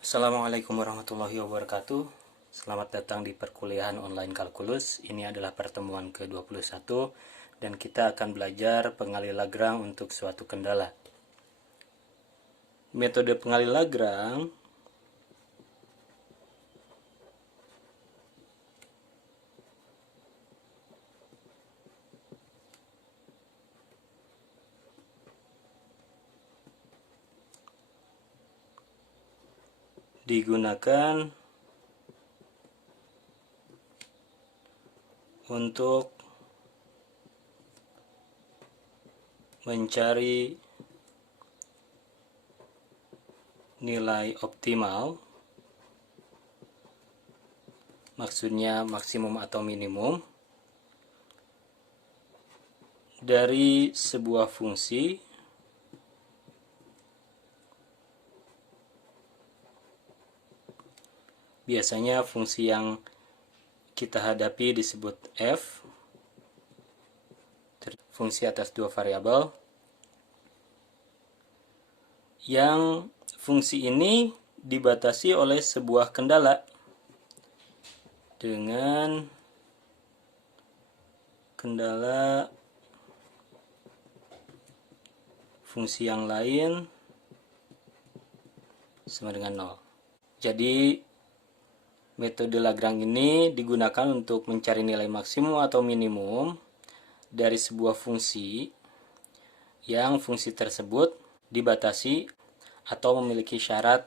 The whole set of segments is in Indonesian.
Assalamualaikum warahmatullahi wabarakatuh. Selamat datang di perkuliahan online kalkulus. Ini adalah pertemuan ke-21 dan kita akan belajar pengali Lagrange untuk suatu kendala. Metode pengali Lagrange digunakan untuk mencari nilai optimal, maksudnya maksimum atau minimum, dari sebuah fungsi biasanya fungsi yang kita hadapi disebut f, fungsi atas dua variabel, yang fungsi ini dibatasi oleh sebuah kendala dengan kendala fungsi yang lain sama dengan 0. Jadi metode Lagrange ini digunakan untuk mencari nilai maksimum atau minimum dari sebuah fungsi yang fungsi tersebut dibatasi atau memiliki syarat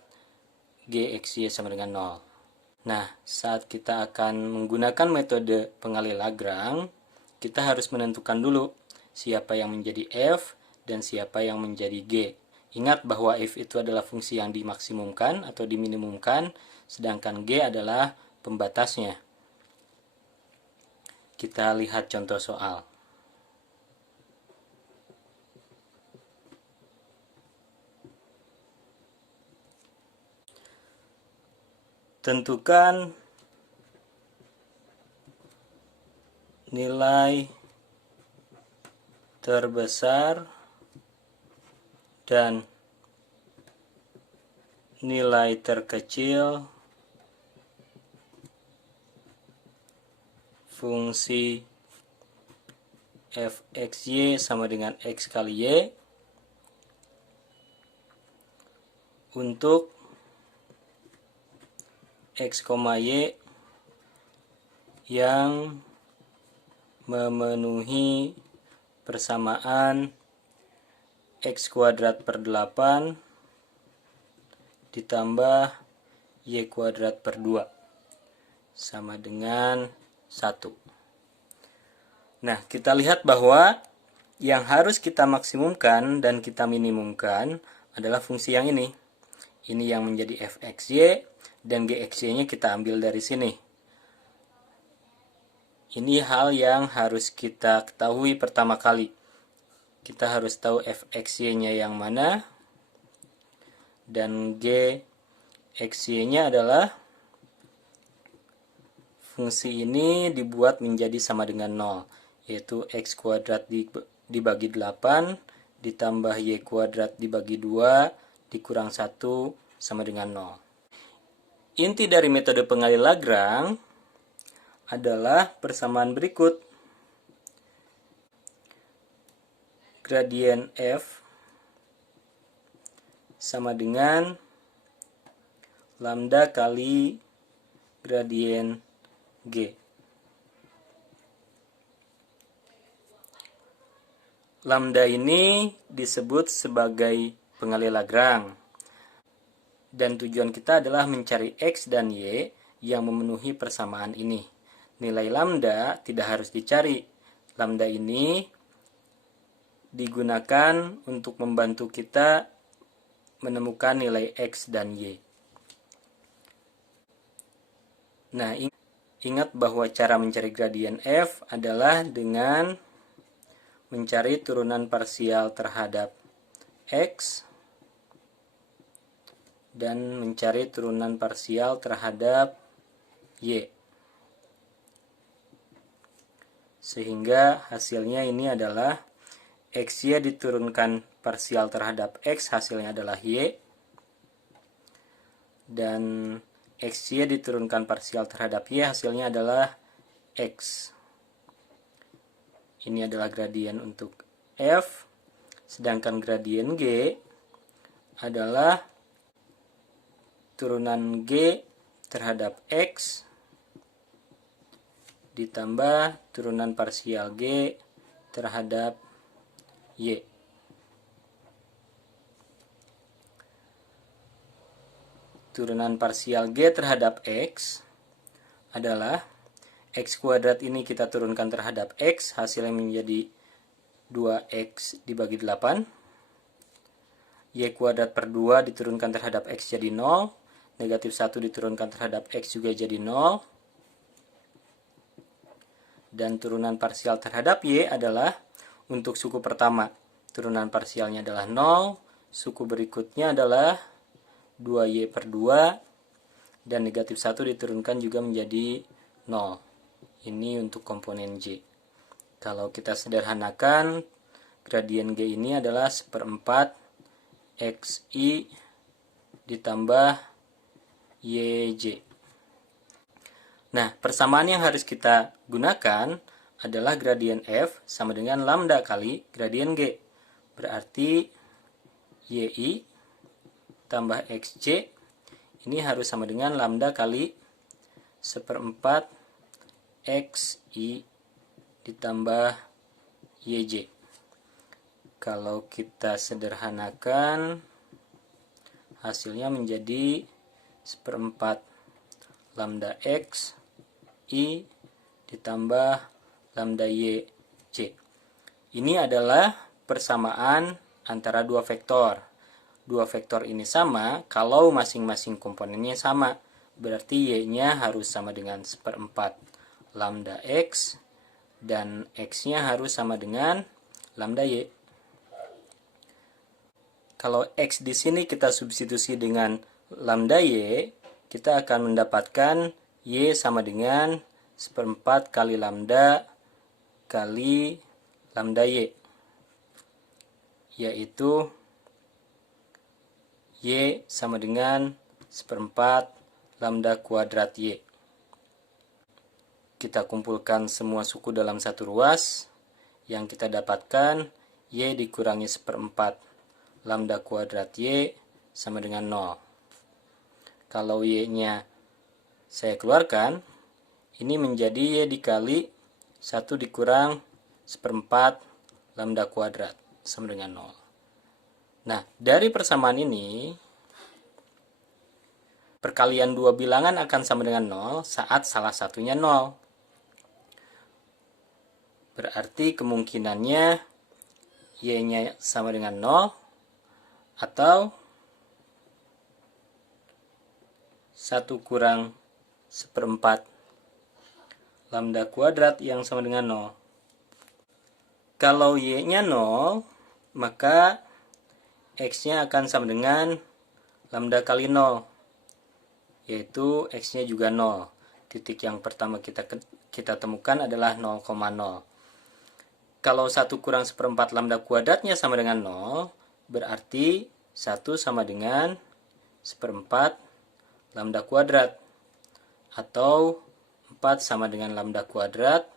g(x, y) sama dengan 0. Nah, saat kita akan menggunakan metode pengali Lagrange, kita harus menentukan dulu siapa yang menjadi f dan siapa yang menjadi g. Ingat bahwa f itu adalah fungsi yang dimaksimumkan atau diminimumkan, sedangkan g adalah pembatasnya. Kita lihat contoh soal. Tentukan nilai terbesar dan nilai terkecil fungsi f(x, y) sama dengan x kali y untuk x, y yang memenuhi persamaan x kuadrat per 8 ditambah y kuadrat per 2 sama dengan 1. Nah, kita lihat bahwa yang harus kita maksimumkan dan kita minimumkan adalah fungsi yang ini. Ini yang menjadi f(x, y) dan g(x, y)-nya kita ambil dari sini. Ini hal yang harus kita ketahui pertama kali. Kita harus tahu f(x, y)-nya yang mana, dan g(x, y)-nya adalah fungsi ini dibuat menjadi sama dengan 0, yaitu x kuadrat dibagi 8 ditambah y kuadrat dibagi 2 dikurang 1 sama dengan 0. Inti dari metode pengali Lagrange adalah persamaan berikut. Gradien f sama dengan lambda kali gradien g. Lambda ini disebut sebagai pengali Lagrange. Dan tujuan kita adalah mencari x dan y yang memenuhi persamaan ini. Nilai lambda tidak harus dicari. Lambda ini digunakan untuk membantu kita menemukan nilai x dan y. Nah, ingat bahwa cara mencari gradien f adalah dengan mencari turunan parsial terhadap x dan mencari turunan parsial terhadap y. Sehingga hasilnya ini adalah x(y) diturunkan parsial terhadap x, hasilnya adalah y. dan XY diturunkan parsial terhadap Y, hasilnya adalah X. Ini adalah gradien untuk F, sedangkan gradien G adalah turunan G terhadap X ditambah turunan parsial G terhadap Y. Turunan parsial G terhadap X adalah X kuadrat ini kita turunkan terhadap X, hasilnya menjadi 2X dibagi 8. Y kuadrat per 2 diturunkan terhadap X jadi 0. Negatif 1 diturunkan terhadap X juga jadi 0. Dan turunan parsial terhadap Y adalah untuk suku pertama turunan parsialnya adalah 0, suku berikutnya adalah 2Y per 2, dan negatif 1 diturunkan juga menjadi 0. Ini untuk komponen J. Kalau kita sederhanakan, gradien G ini adalah 1/4 XI ditambah YJ. Nah, persamaan yang harus kita gunakan adalah gradien F sama dengan lambda kali gradien G. Berarti YI tambah XJ ini harus sama dengan lambda kali 1/4 XI ditambah YJ. Kalau kita sederhanakan, hasilnya menjadi 1/4 lambda X I ditambah lambda YJ. Ini adalah persamaan antara dua vektor. Dua vektor ini sama kalau masing-masing komponennya sama. Berarti Y-nya harus sama dengan 1/4 lambda X dan X-nya harus sama dengan lambda Y. Kalau X di sini kita substitusi dengan lambda Y, kita akan mendapatkan Y sama dengan 1/4 kali lambda kali lambda Y, yaitu Y sama dengan 1/4 lambda kuadrat Y. Kita kumpulkan semua suku dalam satu ruas. Yang kita dapatkan Y dikurangi 1/4 lambda kuadrat Y sama dengan 0. Kalau Y-nya saya keluarkan, ini menjadi Y dikali 1 dikurang 1/4 lambda kuadrat sama dengan 0. Nah, dari persamaan ini, perkalian dua bilangan akan sama dengan 0 saat salah satunya 0. Berarti kemungkinannya Y-nya sama dengan 0 atau 1 kurang 1/4 lambda kuadrat yang sama dengan 0. Kalau Y-nya 0, maka X-nya akan sama dengan lambda kali 0, yaitu X-nya juga 0. Titik yang pertama kita temukan adalah 0,0. Kalau 1 kurang 1/4 lambda kuadratnya sama dengan 0, berarti 1 sama dengan 1/4 lambda kuadrat, atau 4 sama dengan lambda kuadrat,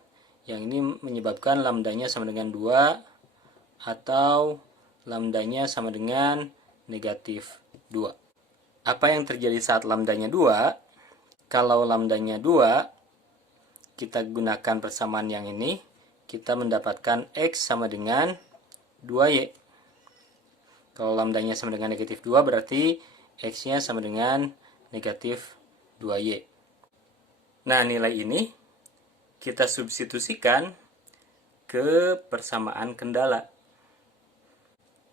yang ini menyebabkan lambdanya sama dengan 2, atau lambdanya sama dengan negatif 2. Apa yang terjadi saat lambdanya 2? Kalau lambdanya 2, kita gunakan persamaan yang ini, kita mendapatkan X sama dengan 2Y. Kalau lambdanya sama dengan negatif 2, berarti X-nya sama dengan negatif 2Y. Nah, nilai ini kita substitusikan ke persamaan kendala.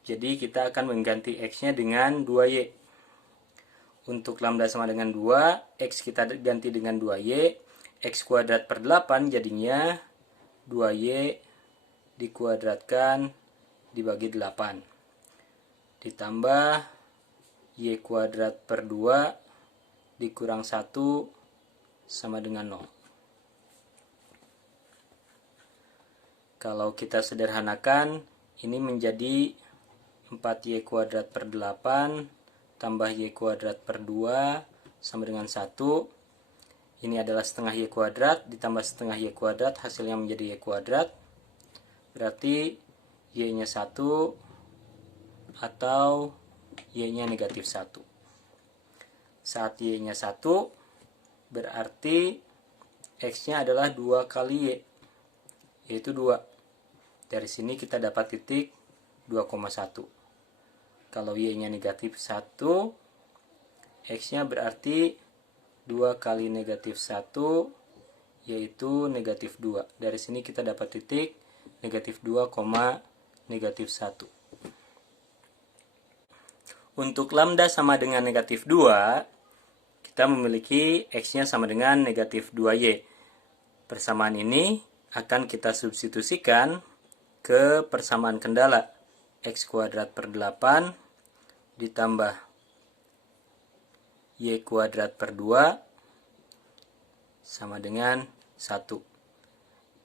Jadi kita akan mengganti X-nya dengan 2Y. Untuk lambda sama dengan 2, X kita ganti dengan 2Y. X kuadrat per 8 jadinya 2Y dikuadratkan dibagi 8. Ditambah Y kuadrat per 2 dikurang 1 sama dengan 0. Kalau kita sederhanakan, ini menjadi 4Y kuadrat per 8 tambah y kuadrat per 2 sama dengan 1. Ini adalah setengah y kuadrat ditambah setengah y kuadrat, hasilnya menjadi y kuadrat. Berarti y-nya 1 atau y-nya negatif 1. Saat y-nya 1, berarti x-nya adalah 2 kali y, yaitu 2. Dari sini kita dapat titik 2,1. Kalau y-nya negatif 1, x-nya berarti 2 kali negatif 1, yaitu negatif 2. Dari sini kita dapat titik negatif 2, negatif 1. Untuk lambda sama dengan negatif 2, kita memiliki x-nya sama dengan negatif 2y. Persamaan ini akan kita substitusikan ke persamaan kendala. X kuadrat per 8 ditambah y kuadrat per 2 sama dengan 1.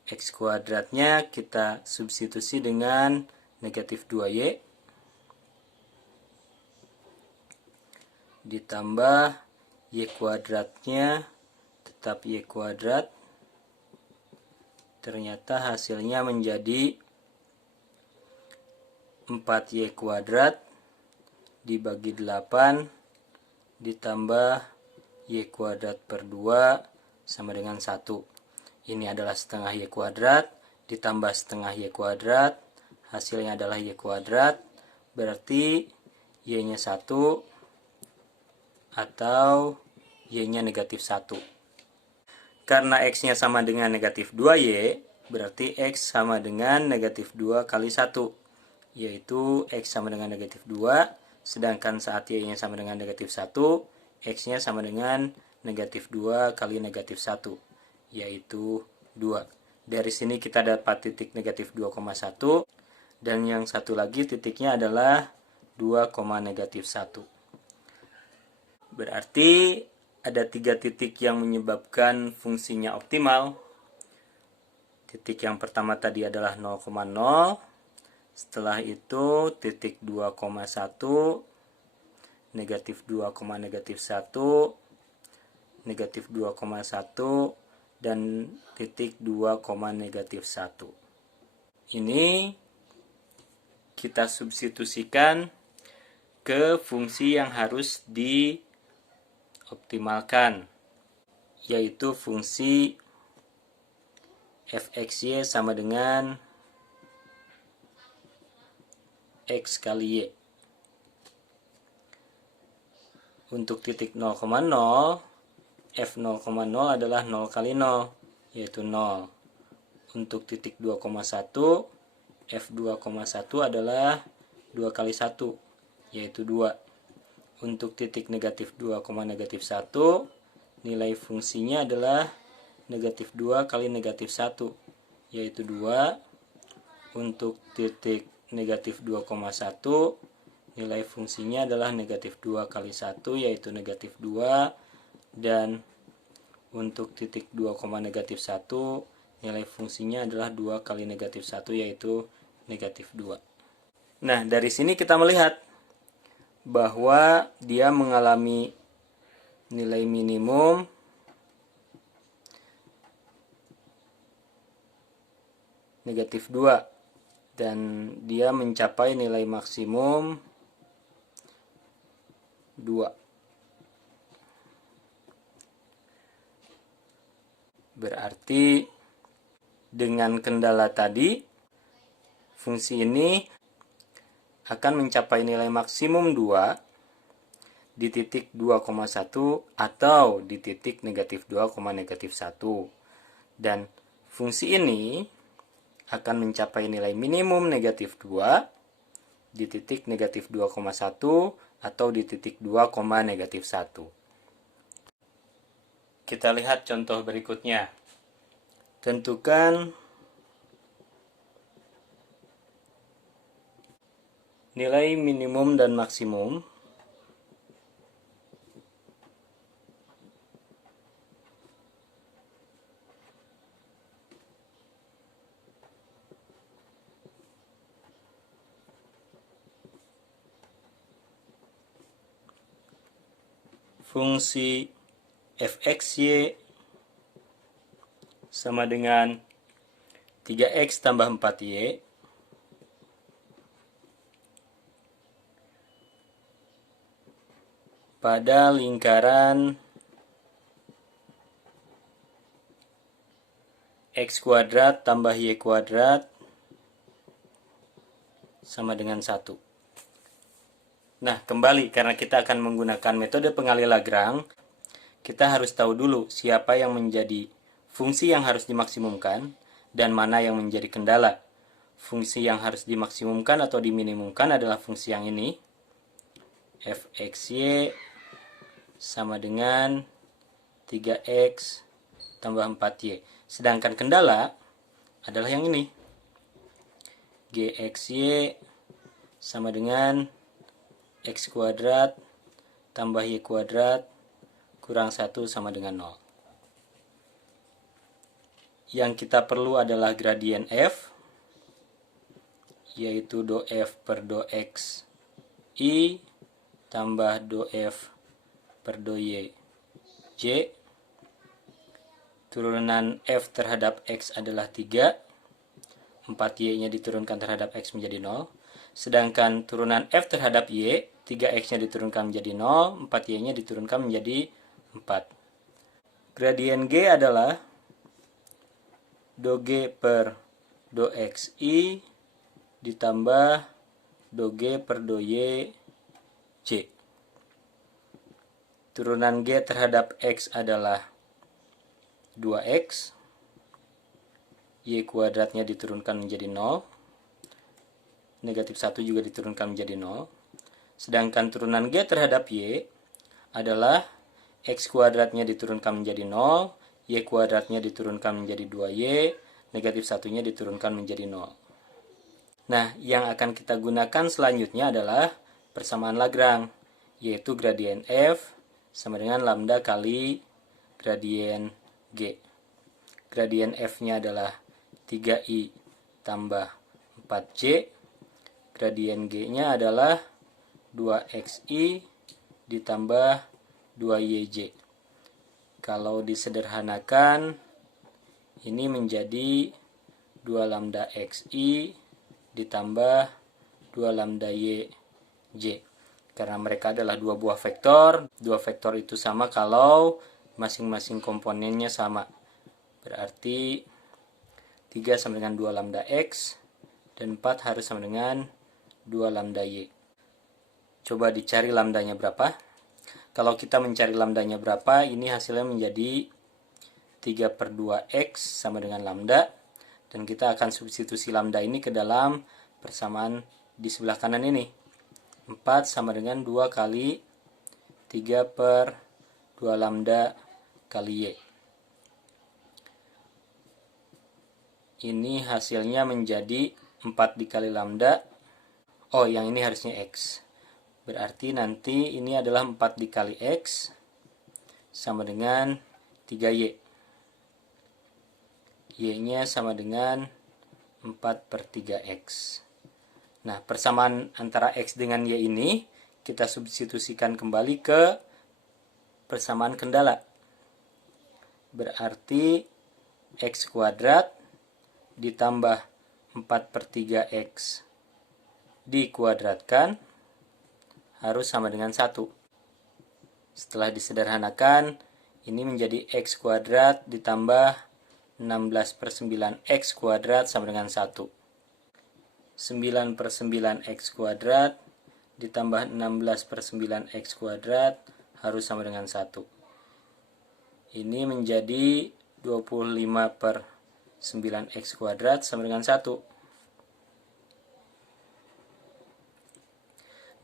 X kuadratnya kita substitusi dengan negatif 2y ditambah y kuadratnya tetap y kuadrat. Ternyata hasilnya menjadi 4y kuadrat dibagi 8 ditambah y kuadrat per 2 sama dengan 1. Ini adalah setengah y kuadrat ditambah setengah y kuadrat, hasilnya adalah y kuadrat. Berarti y-nya 1 atau y-nya negatif 1. Karena x-nya sama dengan negatif 2y, berarti x sama dengan negatif 2 kali 1, yaitu x sama dengan negatif 2, sedangkan saat y-nya sama dengan negatif 1, x-nya sama dengan negatif 2 kali negatif 1, yaitu 2. Dari sini kita dapat titik negatif 2,1, dan yang satu lagi titiknya adalah 2, negatif 1. Berarti ada 3 titik yang menyebabkan fungsinya optimal. Titik yang pertama tadi adalah 0,0. Setelah itu titik 2,1, negatif 2, negatif 1, negatif 2,1, dan titik 2, negatif 1. Ini kita substitusikan ke fungsi yang harus dioptimalkan, yaitu fungsi fxy sama dengan x kali y. Untuk titik 0,0, f0,0 adalah 0 kali 0, yaitu 0. Untuk titik 2,1, f2,1 adalah 2 kali 1, yaitu 2. Untuk titik negatif 2, negatif 1, nilai fungsinya adalah negatif 2 kali negatif 1, yaitu 2. Untuk titik negatif 2,1, nilai fungsinya adalah negatif 2 kali 1, yaitu negatif 2. Dan untuk titik 2, negatif 1, nilai fungsinya adalah 2 kali negatif 1, yaitu negatif 2. Nah, dari sini kita melihat bahwa dia mengalami nilai minimum negatif 2 dan dia mencapai nilai maksimum 2. Berarti dengan kendala tadi, fungsi ini akan mencapai nilai maksimum 2 di titik 2,1 atau di titik negatif 2, negatif 1. Dan fungsi ini akan mencapai nilai minimum negatif 2 di titik negatif 2,1 atau di titik 2, negatif 1. Kita lihat contoh berikutnya. Tentukan nilai minimum dan maksimum fungsi fxy sama dengan 3x tambah 4y pada lingkaran x kuadrat tambah y kuadrat sama dengan 1. Nah, kembali karena kita akan menggunakan metode pengali Lagrange, kita harus tahu dulu siapa yang menjadi fungsi yang harus dimaksimumkan dan mana yang menjadi kendala. Fungsi yang harus dimaksimumkan atau diminimumkan adalah fungsi yang ini, fxy sama dengan 3x tambah 4y. Sedangkan kendala adalah yang ini, gxy sama dengan x kuadrat tambah y kuadrat kurang 1 sama dengan 0. Yang kita perlu adalah gradien f, yaitu do f per do x i tambah do f per do y j. Turunan f terhadap x adalah 3, 4y nya diturunkan terhadap x menjadi 0. Sedangkan turunan f terhadap y, 3x nya diturunkan menjadi 0, 4y nya diturunkan menjadi 4. Gradien g adalah do g per do xi ditambah do g per do y j. Turunan g terhadap x adalah 2x, y kuadratnya diturunkan menjadi 0, negatif 1 juga diturunkan menjadi 0. Sedangkan turunan g terhadap y adalah x kuadratnya diturunkan menjadi 0, y kuadratnya diturunkan menjadi 2y, negatif 1-nya diturunkan menjadi 0. Nah, yang akan kita gunakan selanjutnya adalah persamaan Lagrange, yaitu gradien f sama dengan lambda kali gradien g. Gradien f-nya adalah 3i tambah 4j. Gradien g-nya adalah 2xi ditambah 2yj. Kalau disederhanakan, ini menjadi 2 lambda xi ditambah 2 lambda yj. Karena mereka adalah dua buah vektor. Dua vektor itu sama kalau masing-masing komponennya sama. Berarti 3 sama dengan 2 lambda x dan 4 harus sama dengan 2 lambda y. Coba dicari lambdanya berapa. Kalau kita mencari lambdanya berapa, ini hasilnya menjadi 3 per 2x sama dengan lambda. Dan kita akan substitusi lambda ini ke dalam persamaan di sebelah kanan ini. 4 sama dengan 2 kali 3 per 2 lambda kali y. Ini hasilnya menjadi 4 dikali lambda. Oh, yang ini harusnya x. Berarti nanti ini adalah 4 dikali x sama dengan 3y. Y-nya sama dengan 4 per 3x. Nah, persamaan antara x dengan y ini kita substitusikan kembali ke persamaan kendala. Berarti x kuadrat ditambah 4 per 3x dikuadratkan harus sama dengan 1. Setelah disederhanakan, ini menjadi x kuadrat ditambah 16 per 9x kuadrat sama dengan 1. 9 per 9x kuadrat ditambah 16 per 9x kuadrat harus sama dengan 1. Ini menjadi 25 per 9x kuadrat sama dengan 1.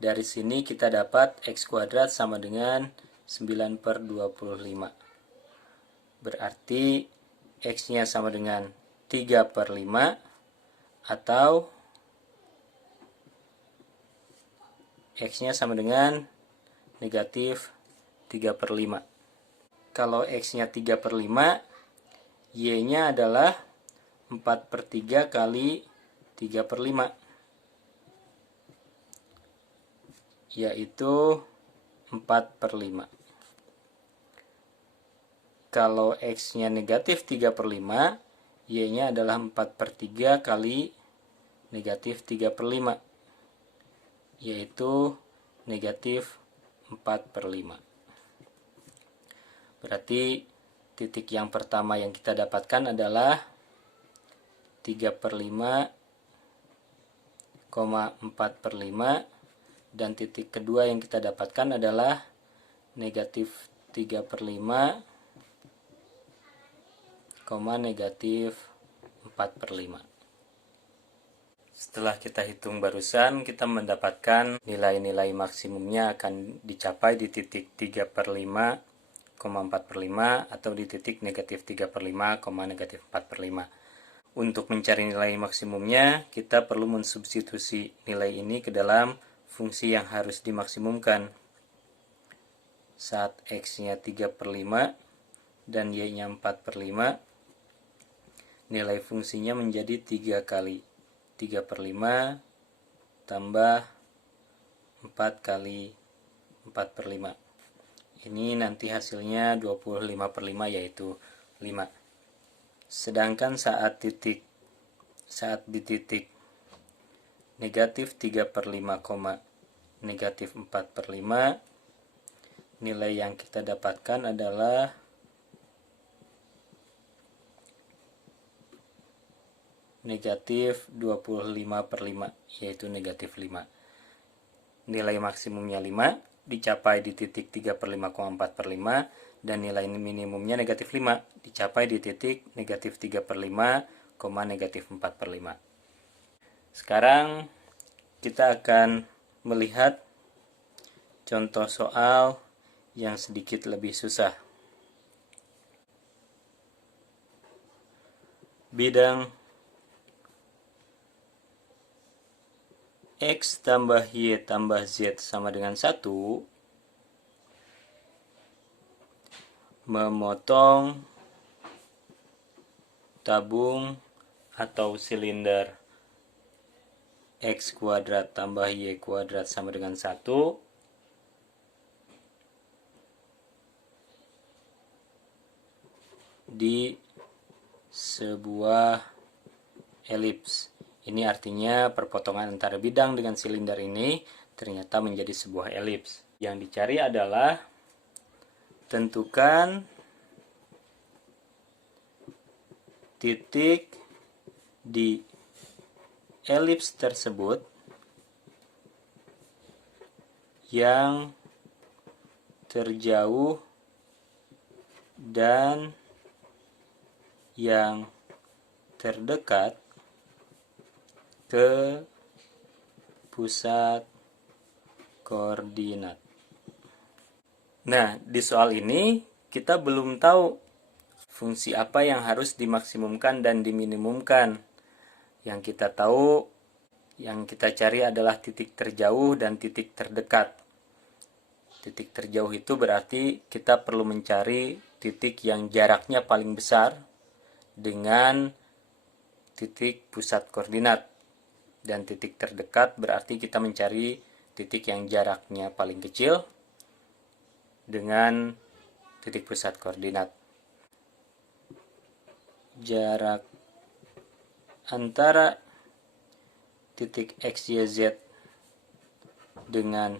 Dari sini kita dapat x kuadrat sama dengan 9 per 25. Berarti x-nya sama dengan 3 per 5 atau x-nya sama dengan negatif 3 per 5. Kalau x-nya 3 per 5, y-nya adalah 4 per 3 kali 3 per 5. Yaitu 4 per 5. kalau X-nya negatif 3/5, Y-nya adalah 4/3 kali negatif 3/5, yaitu negatif 4/5. Berarti titik yang pertama yang kita dapatkan adalah 3/5, 4/5, dan titik kedua yang kita dapatkan adalah negatif 3/5, negatif 4/5. Setelah kita hitung barusan, kita mendapatkan nilai-nilai maksimumnya akan dicapai di titik 3/5, 4/5, atau di titik negatif 3/5, negatif 4/5. Untuk mencari nilai maksimumnya, kita perlu mensubstitusi nilai ini ke dalam fungsi yang harus dimaksimumkan. Saat X-nya 3/5 dan Y-nya 4/5, nilai fungsinya menjadi 3 kali 3/5 tambah 4 kali 4/5. Ini nanti hasilnya 25/5, yaitu 5. Sedangkan saat di titik negatif 3/5, negatif 4/5, nilai yang kita dapatkan adalah negatif 25/5, yaitu negatif 5. Nilai maksimumnya 5, dicapai di titik 3/5, 4/5, dan nilai minimumnya negatif 5, dicapai di titik negatif 3/5, negatif 4/5. Sekarang kita akan melihat contoh soal yang sedikit lebih susah. Bidang X tambah Y tambah Z sama dengan 1 memotong tabung atau silinder X kuadrat tambah Y kuadrat sama dengan 1 di sebuah elips. Ini artinya perpotongan antara bidang dengan silinder ini ternyata menjadi sebuah elips. Yang dicari adalah tentukan titik di elips tersebut yang terjauh dan yang terdekat ke pusat koordinat. Nah, di soal ini kita belum tahu fungsi apa yang harus dimaksimumkan dan diminimumkan. Yang kita tahu, yang kita cari adalah titik terjauh dan titik terdekat. Titik terjauh itu berarti kita perlu mencari titik yang jaraknya paling besar dengan titik pusat koordinat. Dan titik terdekat berarti kita mencari titik yang jaraknya paling kecil dengan titik pusat koordinat. Jarak antara titik X, Y, Z dengan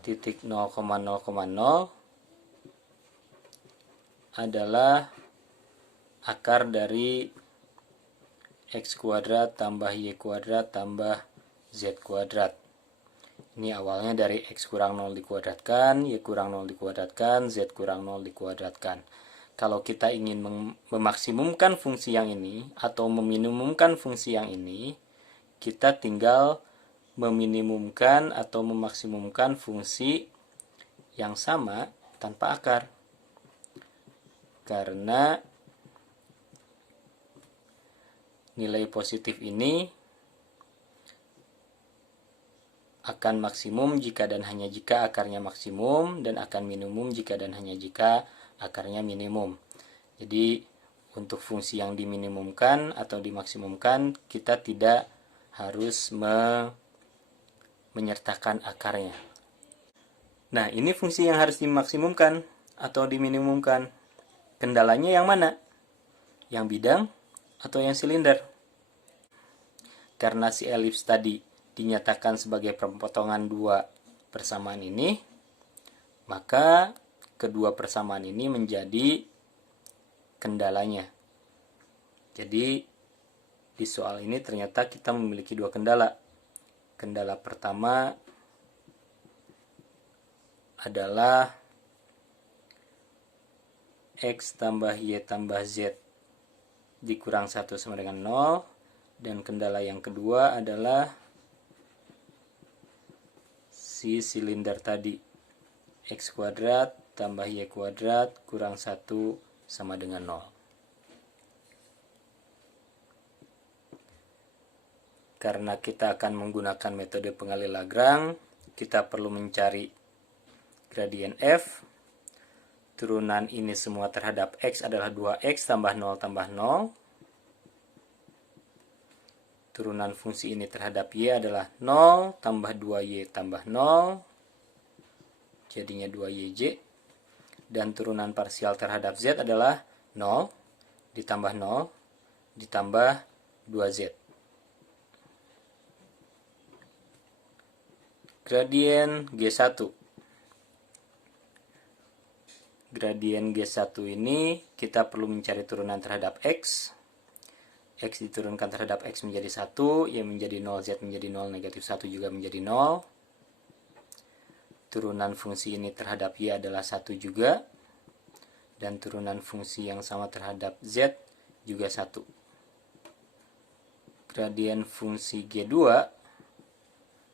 titik 0,0,0 adalah akar dari X kuadrat tambah Y kuadrat tambah Z kuadrat. Ini awalnya dari X kurang 0 dikuadratkan, Y kurang 0 dikuadratkan, Z kurang 0 dikuadratkan. Kalau kita ingin memaksimumkan fungsi yang ini atau meminimumkan fungsi yang ini, kita tinggal meminimumkan atau memaksimumkan fungsi yang sama tanpa akar. Karena nilai positif ini akan maksimum jika dan hanya jika akarnya maksimum, dan akan minimum jika dan hanya jika akarnya minimum. Jadi untuk fungsi yang diminimumkan atau dimaksimumkan, kita tidak harus menyertakan akarnya. Nah, ini fungsi yang harus dimaksimumkan. atau diminimumkan? Kendalanya yang mana? Yang bidang atau yang silinder? Karena si elips tadi dinyatakan sebagai perpotongan dua persamaan ini, maka kedua persamaan ini menjadi kendalanya. Jadi di soal ini ternyata kita memiliki dua kendala. Kendala pertama adalah X tambah Y tambah Z dikurang 1 sama dengan 0. Dan kendala yang kedua adalah si silinder tadi. X kuadrat tambah Y kuadrat kurang 1 sama dengan 0. Karena kita akan menggunakan metode pengalih Lagrange, kita perlu mencari gradien F. Turunan ini semua terhadap X adalah 2X tambah 0 tambah 0. Turunan fungsi ini terhadap Y adalah 0 tambah 2Y tambah 0. Jadinya 2YJ. Dan turunan parsial terhadap Z adalah 0 ditambah 0 ditambah 2Z. Gradien G1. Gradien G1 ini kita perlu mencari turunan terhadap X. X diturunkan terhadap X menjadi 1, Y menjadi 0, Z menjadi 0, negatif 1 juga menjadi 0. Turunan fungsi ini terhadap Y adalah 1 juga. Dan turunan fungsi yang sama terhadap Z juga 1. Gradien fungsi G2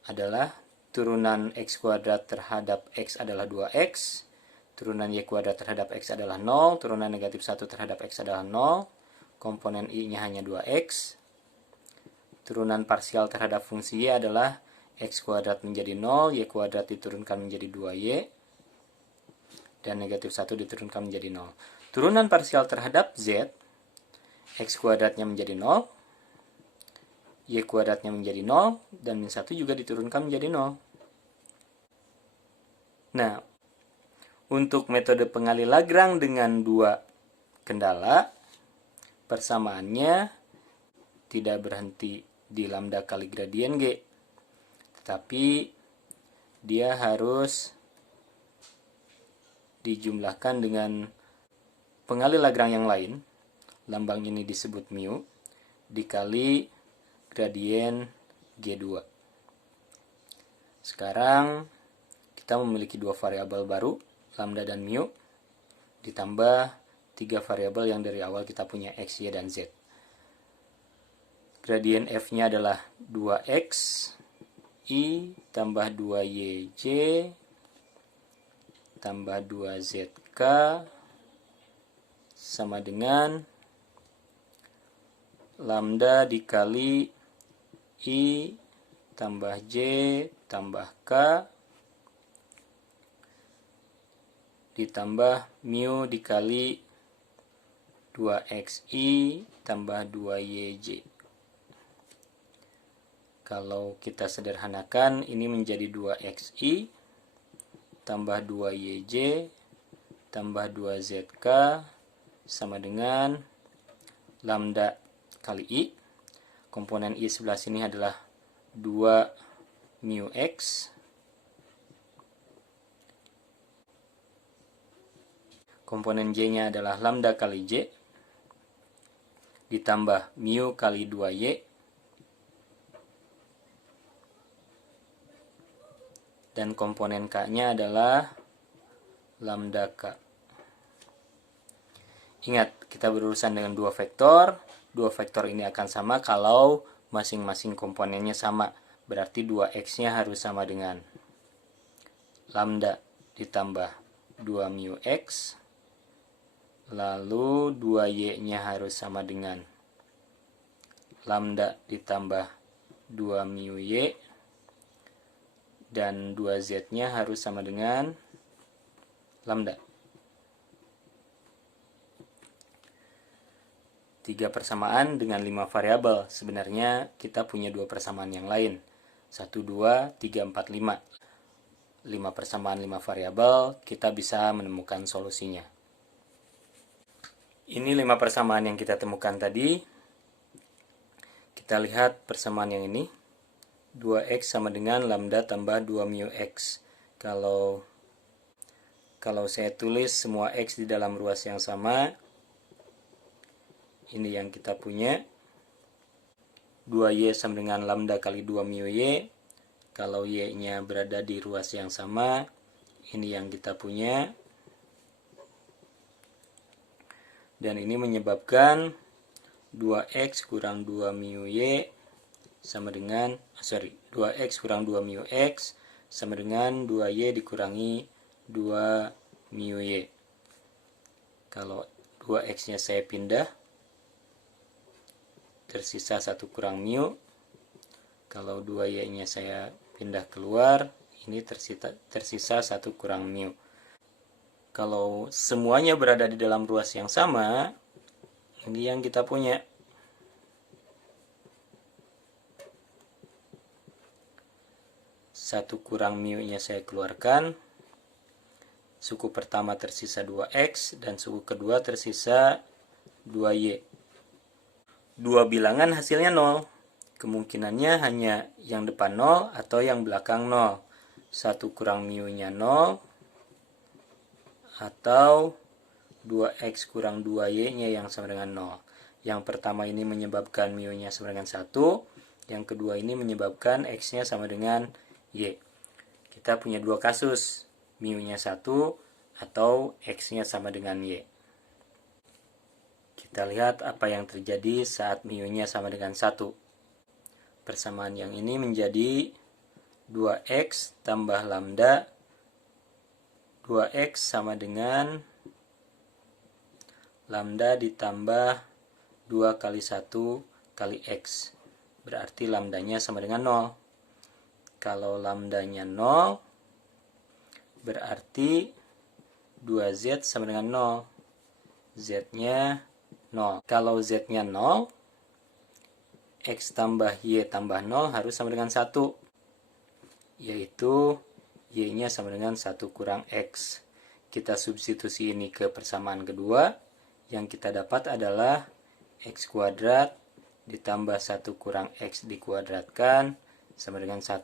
adalah turunan X kuadrat terhadap X adalah 2X. Turunan Y kuadrat terhadap X adalah 0. Turunan negatif 1 terhadap X adalah 0. Komponen I-nya hanya 2X. Turunan parsial terhadap fungsi Y adalah X kuadrat menjadi 0. Y kuadrat diturunkan menjadi 2Y. Dan negatif 1 diturunkan menjadi 0. Turunan parsial terhadap Z, X kuadratnya menjadi 0. Y kuadratnya menjadi 0, dan min 1 juga diturunkan menjadi 0. Nah, untuk metode pengalih Lagrange dengan dua kendala, persamaannya tidak berhenti di lambda kali gradien G, tetapi dia harus dijumlahkan dengan pengalih Lagrange yang lain. Lambang ini disebut mu, dikali gradien G2. Sekarang kita memiliki dua variabel baru, lambda dan mu, ditambah tiga variabel yang dari awal kita punya X, Y, dan Z. Gradien F-nya adalah 2X I tambah 2YJ tambah 2ZK sama dengan lambda dikali I tambah J tambah K ditambah mu dikali 2xi tambah 2yj. Kalau kita sederhanakan, ini menjadi 2xi tambah 2yj tambah 2zk sama dengan lambda kali i. Komponen i sebelah sini adalah 2 mu x komponen j-nya adalah lambda kali j ditambah mu kali 2y dan komponen k-nya adalah lambda k. Ingat, kita berurusan dengan dua vektor. Dua vektor ini akan sama kalau masing-masing komponennya sama. Berarti 2x-nya harus sama dengan lambda ditambah 2 mu x. Lalu 2y-nya harus sama dengan lambda ditambah 2 mu y. Dan 2z-nya harus sama dengan lambda. 3 persamaan dengan 5 variabel. Sebenarnya kita punya 2 persamaan yang lain. 1, 2, 3, 4, 5. 5 persamaan 5 variabel, kita bisa menemukan solusinya. Ini 5 persamaan yang kita temukan tadi. Kita lihat persamaan yang ini. 2x sama dengan lambda tambah 2 mu x. Kalau saya tulis semua x di dalam ruas yang sama, ini yang kita punya. 2y sama dengan lambda kali 2 mu y. Kalau y-nya berada di ruas yang sama, ini yang kita punya. Dan ini menyebabkan 2x kurang 2 mu y sama dengan 2x kurang 2 mu x sama dengan 2y dikurangi 2 mu y. Kalau 2x nya saya pindah, tersisa 1 kurang mu. Kalau 2y nya saya pindah keluar, ini tersisa 1 kurang mu. Kalau semuanya berada di dalam ruas yang sama, ini yang kita punya. Satu kurang mu nya saya keluarkan. Suku pertama tersisa 2x dan suku kedua tersisa 2y. Dua bilangan hasilnya 0. Kemungkinannya hanya yang depan 0 atau yang belakang 0. 1 kurang mu nya 0 atau 2x kurang 2y nya yang sama dengan 0. Yang pertama ini menyebabkan mu nya sama dengan 1. Yang kedua ini menyebabkan x nya sama dengan y. Kita punya dua kasus, mu nya 1 atau x nya sama dengan y. Kita lihat apa yang terjadi saat mu nya sama dengan 1. Persamaan yang ini menjadi 2x tambah lambda. 2x sama dengan lambda ditambah 2 kali 1 kali x. Berarti lambdanya sama dengan 0. Kalau lambdanya 0, berarti 2z sama dengan 0. Z-nya 0. Kalau z-nya 0, x tambah y tambah 0 harus sama dengan 1. Yaitu y-nya sama dengan 1 kurang x. Kita substitusi ini ke persamaan kedua. Yang kita dapat adalah x kuadrat ditambah 1 kurang x dikuadratkan sama dengan 1.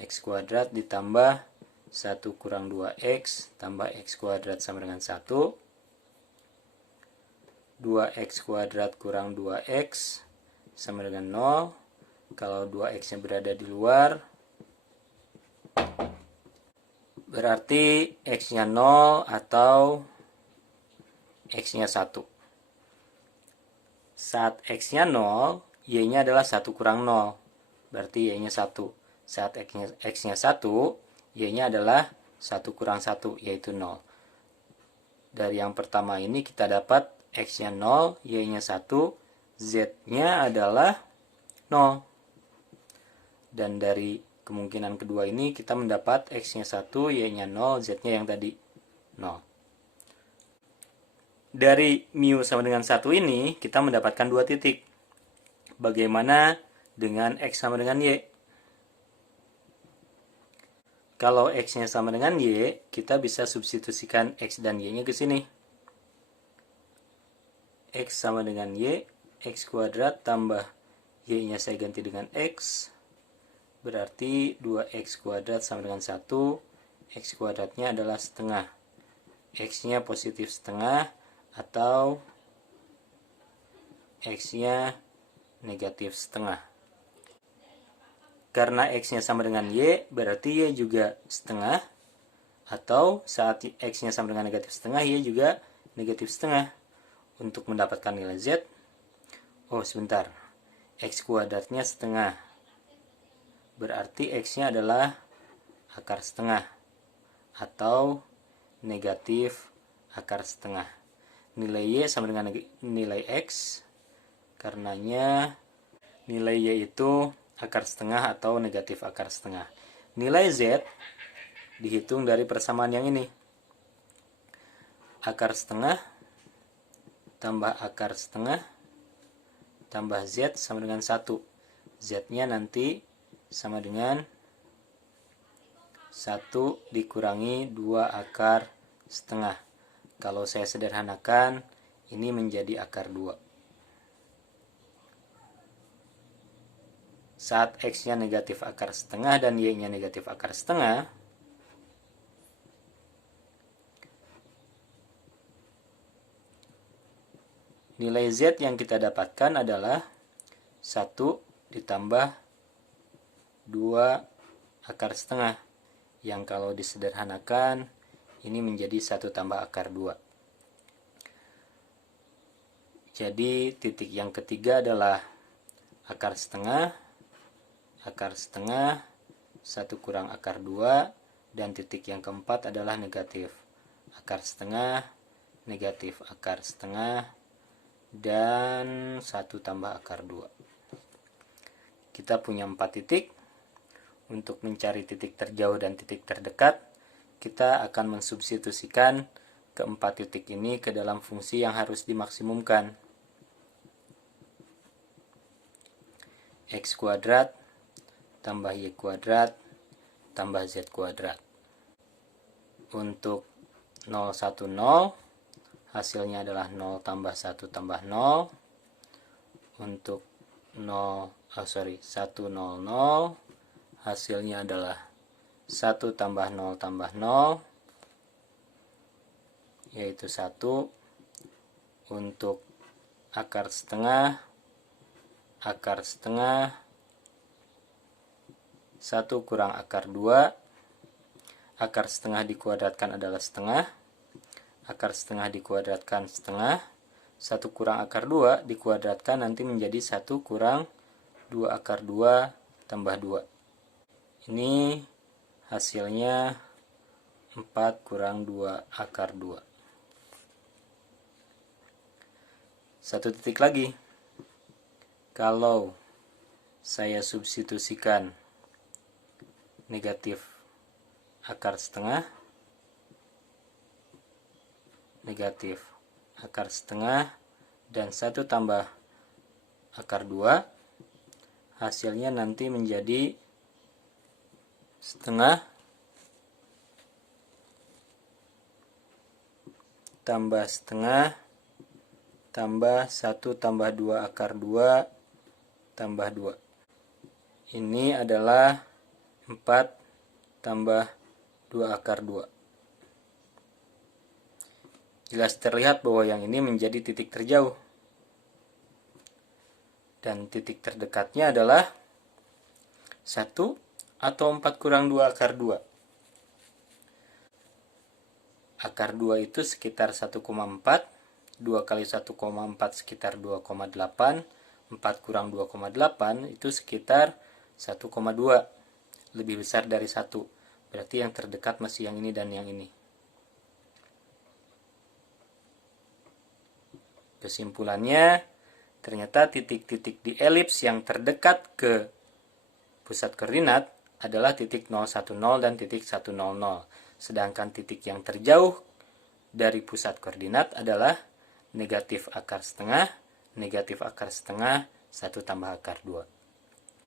X kuadrat ditambah 1 kurang 2x tambah x kuadrat sama dengan 1. 2x kuadrat kurang 2x sama dengan 0. Kalau 2x nya berada di luar, berarti x nya 0 atau x nya 1. Saat x nya 0, y nya adalah 1 kurang 0. Berarti y nya 1. Saat x nya 1, y nya adalah 1 kurang 1, yaitu 0. Dari yang pertama ini kita dapat x nya 0, y nya 1, z-nya adalah 0. Dan dari kemungkinan kedua ini kita mendapat x-nya 1, y-nya 0, z-nya yang tadi 0. Dari mu sama dengan 1 ini kita mendapatkan 2 titik. Bagaimana dengan x sama dengan y? Kalau x-nya sama dengan y, kita bisa substitusikan x dan y-nya ke sini. X sama dengan y, x kuadrat tambah y-nya saya ganti dengan x, berarti 2x kuadrat sama dengan 1, x kuadratnya adalah setengah. X-nya positif setengah atau X-nya negatif setengah. Karena X-nya sama dengan Y, berarti Y juga setengah. Atau saat X-nya sama dengan negatif setengah, Y juga negatif setengah. Untuk mendapatkan nilai Z, sebentar, X kuadratnya setengah. Berarti X-nya adalah akar setengah. Atau negatif akar setengah. Nilai Y sama dengan nilai X. Karenanya nilai Y itu akar setengah atau negatif akar setengah. Nilai Z dihitung dari persamaan yang ini. Akar setengah tambah akar setengah tambah Z sama dengan 1. Z-nya nanti sama dengan 1 dikurangi 2 akar setengah. Kalau saya sederhanakan, ini menjadi akar 2. Saat X-nya negatif akar setengah dan Y-nya negatif akar setengah, nilai Z yang kita dapatkan adalah 1 ditambah 2 akar setengah, yang kalau disederhanakan ini menjadi 1 tambah akar 2. Jadi titik yang ketiga adalah akar setengah, 1 kurang akar 2, dan titik yang keempat adalah negatif akar setengah, negatif akar setengah, dan 1 tambah akar 2. Kita punya 4 titik. Untuk mencari titik terjauh dan titik terdekat, kita akan mensubstitusikan keempat titik ini ke dalam fungsi yang harus dimaksimumkan. X kuadrat tambah Y kuadrat tambah Z kuadrat. Untuk 0, 1, 0, hasilnya adalah 0 tambah 1 tambah 0. Untuk 1, 0, 0, hasilnya adalah 1 tambah 0 tambah 0, yaitu 1. Untuk akar setengah, 1 kurang akar 2, akar setengah dikuadratkan adalah setengah, akar setengah dikuadratkan setengah, 1 kurang akar 2 dikuadratkan nanti menjadi 1 kurang 2 akar 2 tambah 2. Ini hasilnya 4 kurang 2 akar 2. Satu titik lagi. Kalau saya substitusikan negatif akar setengah, dan 1 tambah akar 2, hasilnya nanti menjadi setengah tambah setengah tambah 1 tambah 2 akar 2 tambah 2. Ini adalah 4 tambah 2 akar 2. Jelas terlihat bahwa yang ini menjadi titik terjauh. Dan titik terdekatnya adalah 1 atau 4 kurang 2 akar 2. Akar 2 itu sekitar 1,4. 2 kali 1,4 sekitar 2,8. 4 kurang 2,8 itu sekitar 1,2. Lebih besar dari 1. Berarti yang terdekat masih yang ini dan yang ini. Kesimpulannya, ternyata titik-titik di elips yang terdekat ke pusat koordinat adalah titik 010 dan titik 100. Sedangkan titik yang terjauh dari pusat koordinat adalah negatif akar setengah, 1 tambah akar 2.